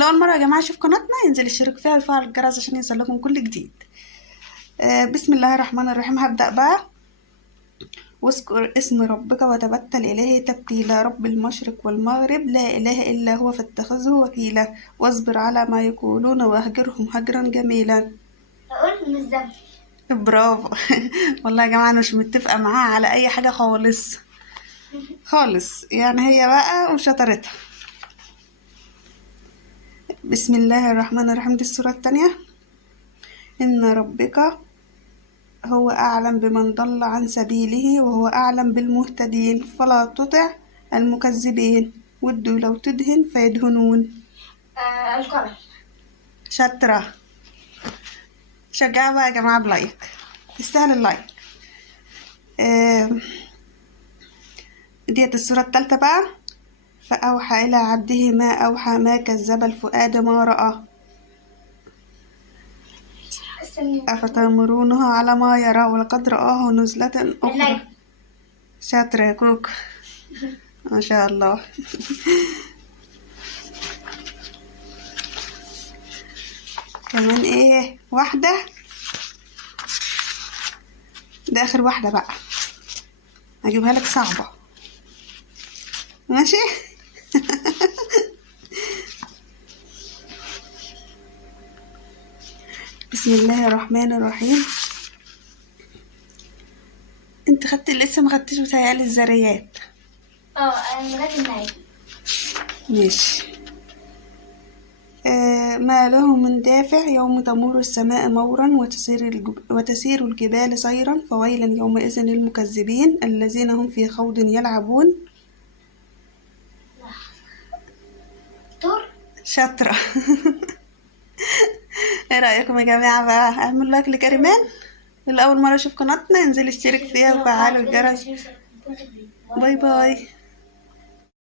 لأول مرة يا جماعة يشوف قناتنا ينزل يشترك فيها ويفعل الجرس عشان يوصلكم كل جديد. بسم الله الرحمن الرحيم. هبدأ بقى. واذكر اسم ربك وتبتل إليه تبتيلا، رب المشرق والمغرب لا إله إلا هو فاتخذه وكيلا، واصبر على ما يقولون واهجرهم هجرا جميلا. أقول من الزمن. برافو. والله يا جماعة أنا مش متفقة معاها على أي حاجة خالص خالص، يعني هي بقى وشطرتها. بسم الله الرحمن الرحيم. دي السورة التانية. إن ربك هو أعلم بمن ضل عن سبيله وهو أعلم بالمهتدين، فلا تطع المكذبين ودوا لو تدهن فيدهنون. القلم. شاطرة. شجعوا بقى يا جماعة بلايك، تستاهل اللايك. ديت السورة التالتة بقى. فأوحى إلى عبده ما أوحى ما كذب الفؤاد ما رأى أفتأمرونه على ما يرى ولقد رآه نزلة أخرى. شاطرة يا كوك، ما شاء الله. كمان ايه واحدة، ده آخر واحدة بقى، هجيبها لك صعبة ماشي. بسم الله الرحمن الرحيم. انت خدت لسه ما خدتش بتهيألي الذريات. انا لغايه النهايه. ماشي. ما له من دافع يوم تمور السماء مورا وتسير الجبال سيرا فويل يومئذ للمكذبين الذين هم في خوض يلعبون. دور. شاطرة. ايه رأيكم يا جماعة بقى؟ اعمل لايك لكريمان، اللي أول مرة يشوف قناتنا ينزل يشترك فيها وفعلوا الجرس. باي باي.